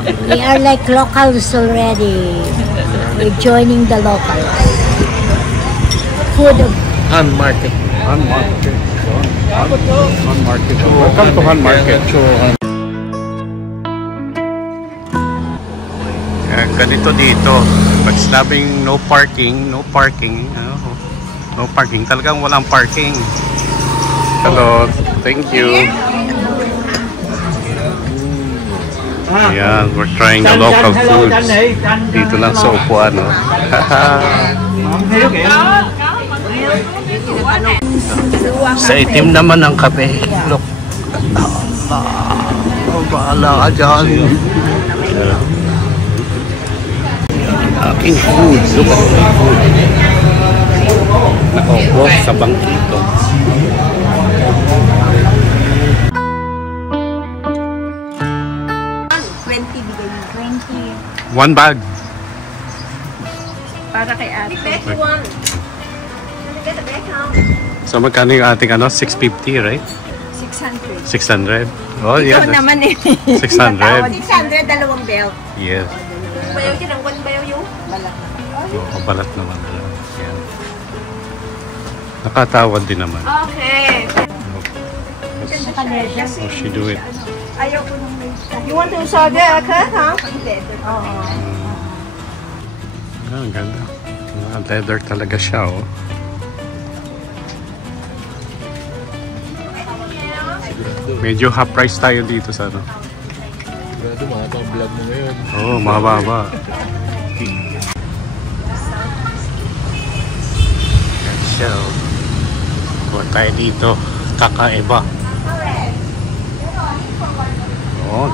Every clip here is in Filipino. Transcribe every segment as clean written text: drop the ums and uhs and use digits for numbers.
We are like locals already. We're joining the locals. Food of Han Market. Han Market. Han Market. Welcome to Han Market. Ganito dito. Pag sinabing no parking, no parking. No parking. Talagang walang parking. Hello. Thank you. Ayan, we're trying the local foods. Dito lang sa upuan, no? Sa itim naman ang kape. Look. Bahala ka dyan. Aking food. Look at my food. Nakaupo sa bangkito. One bag. Para kay ate. So magkano yung ating ano? 650, right? 600. 600? Oh, yeah. Ikaw naman eh. 600. 600, dalawang belt. Yes. Bayaw yun, ang bayaw yung balat. Oh, balat naman. Yeah. Nakatawad din naman. Okay. Oh, she do it. Ayaw ko nung you want to show the cut, ha? Oo. Ang ganda. Leather talaga siya, oh. Medyo half price tayo dito sa ano. Sigurado mahaba vlog mo ngayon. Oo, mahaba. Yan siya, oh. Buwan tayo dito. Kakaiba. Oo.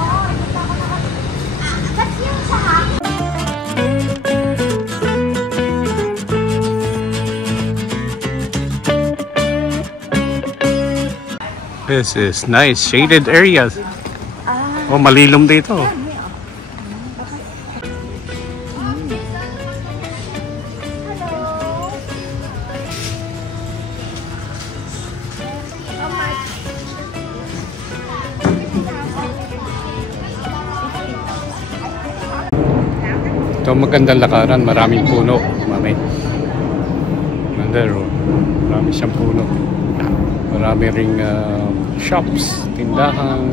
This is nice shaded areas. Oh, malilom dito. Ito magandang lakaran, maraming puno, mami. Mandero, marami siyang puno. Marami ring shops, tindahan.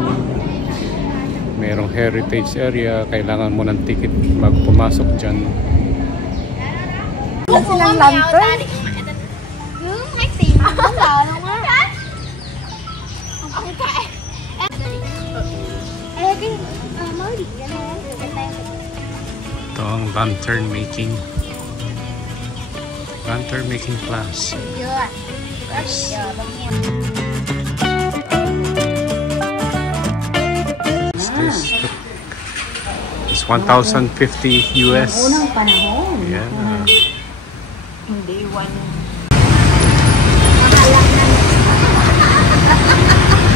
Merong heritage area, kailangan mo ng ticket bago pumasok dyan. Silang lantern. Ito ang lantern making class. Yes. This is 1,050 US. unang panahon. Yeah. Hindi, one.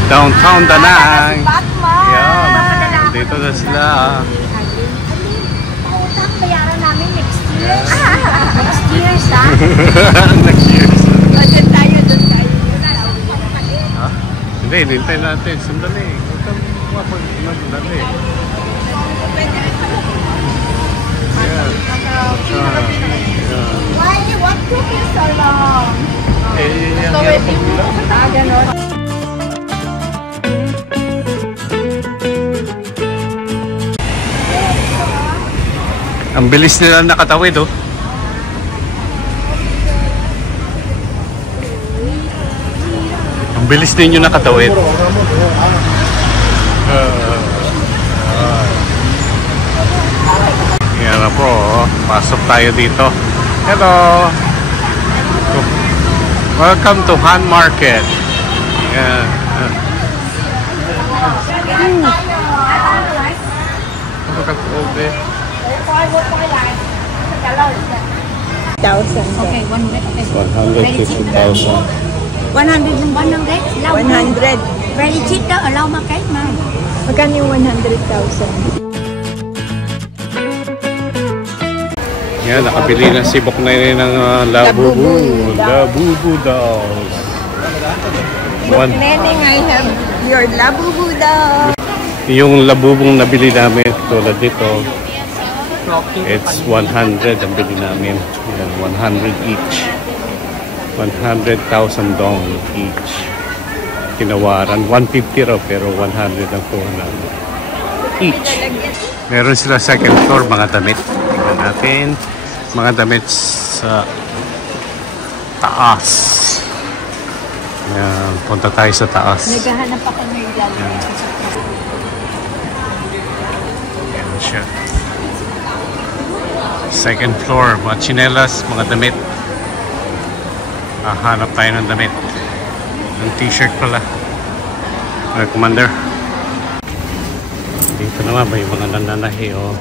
Downtown Danang. Batman! Yeah. Dito na sila. Pautang bayaran namin next year. Yeah. Next year, ha? Next year. Doon tayo. Ha? Hindi, hintay natin. Sandali. Huwag kang mapag-sandali. Yeah. Why? What took you so long? Ang hirap pagbilang. Ganon. Ang bilis nila nakatawid, oh. Ang bilis ninyo nakatawid. Yan na po, oh. Pasok tayo dito. Hello! Welcome to Han Market. Yan. Napaka-old, eh. 1,000. Okay, 100. Okay. 150,000. 100. Very cheap daw. Allow makay, ma'am. Magkano yung 100,000? Yan, nakabili na si Bok na yun ng Labubu. Labubu dolls. Neneng, I have your Labubu doll. Yung labubong nabili namin tulad dito, it's 100 ang bili namin. Yan, 100 each. 100,000 dong each. Tinawaran. 150 raw pero 100 ang kuha namin. Each. Meron sila second floor, mga damit. Tingnan natin. Mga damit sa taas. Yan, punta tayo sa taas. Naghahanap ako ng ilalagay. Yan siya. Second floor, mga chinelas, mga damit. Hanap tayo ng damit. Ng t-shirt pala. Commander. Dito naman ba yung mga nananahi, oh.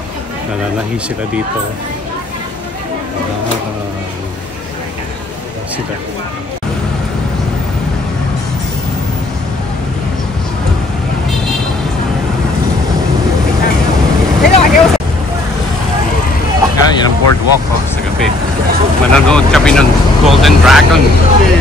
Nananahi sila dito. Sila. Yan ang boardwalk, oh, sa gabi. Manonood kami ng Golden Dragon. Okay.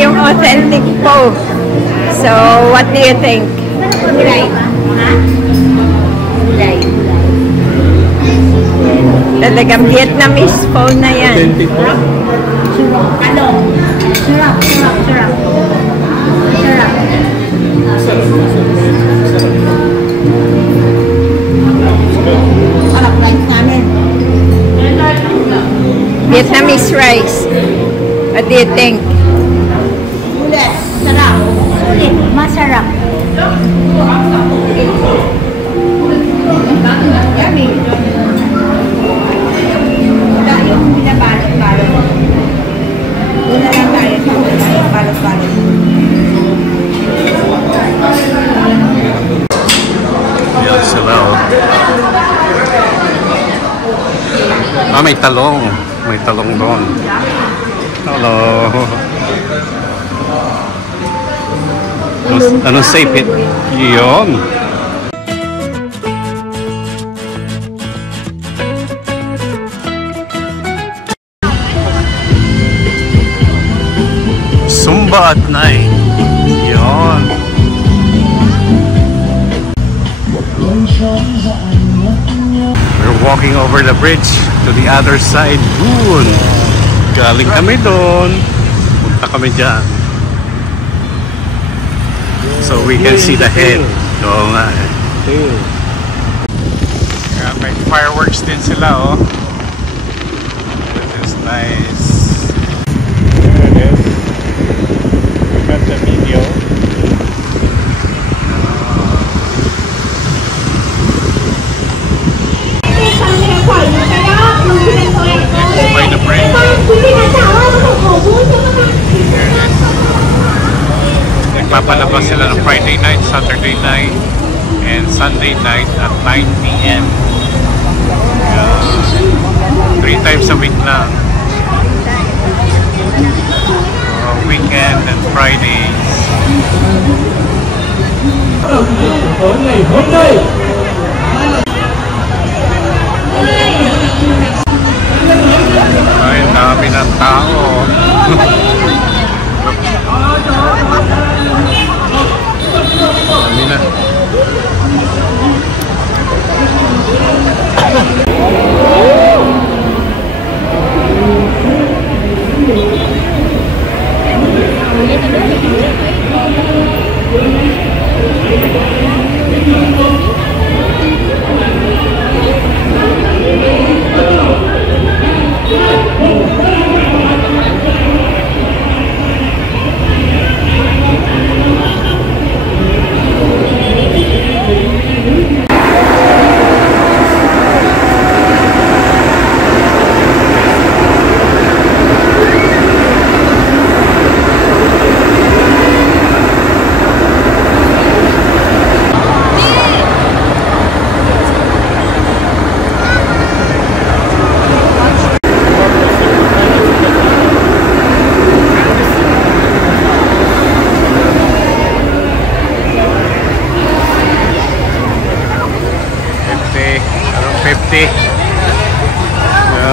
Yung authentic po. So, what do you think? Right. Ha? Right. Talagang Vietnamese po na yan. Ano? Sarap. Sarap. Sarap rice namin. Vietnamese rice. What do you think? Sulit. Sarap. Sulit. Masarap. Yummy. Wala yung binabalot-balot. Wala lang tayo sa balot-balot. Yan sila, oh. May talong. May talong doon. Hello. Anong safe it? Yun. Zumba at night. Yun. We're walking over the bridge to the other side. Doon. Galing kami doon. Punta kami dyan. So we can see the head. Oo nga eh. Yeah, may fireworks din sila, oh. This is nice. There it is. We got the video. By the bridge. Nagpapalabas sila ng Friday night, Saturday night, and Sunday night at 9 p.m. 3 times a week na. Weekend and Fridays. Ay, dami ng tao. Dami na.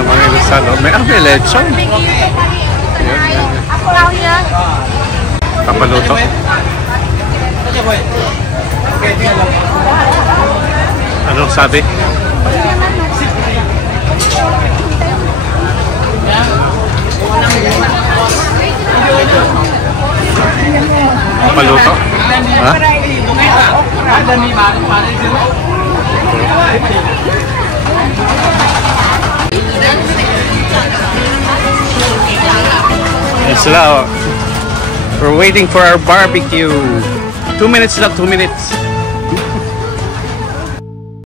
mga inasal. May lechon. Papaluto. Anong sabi? Papaluto? Ha? It's loud. We're waiting for our barbecue. 2 minutes lang, 2 minutes.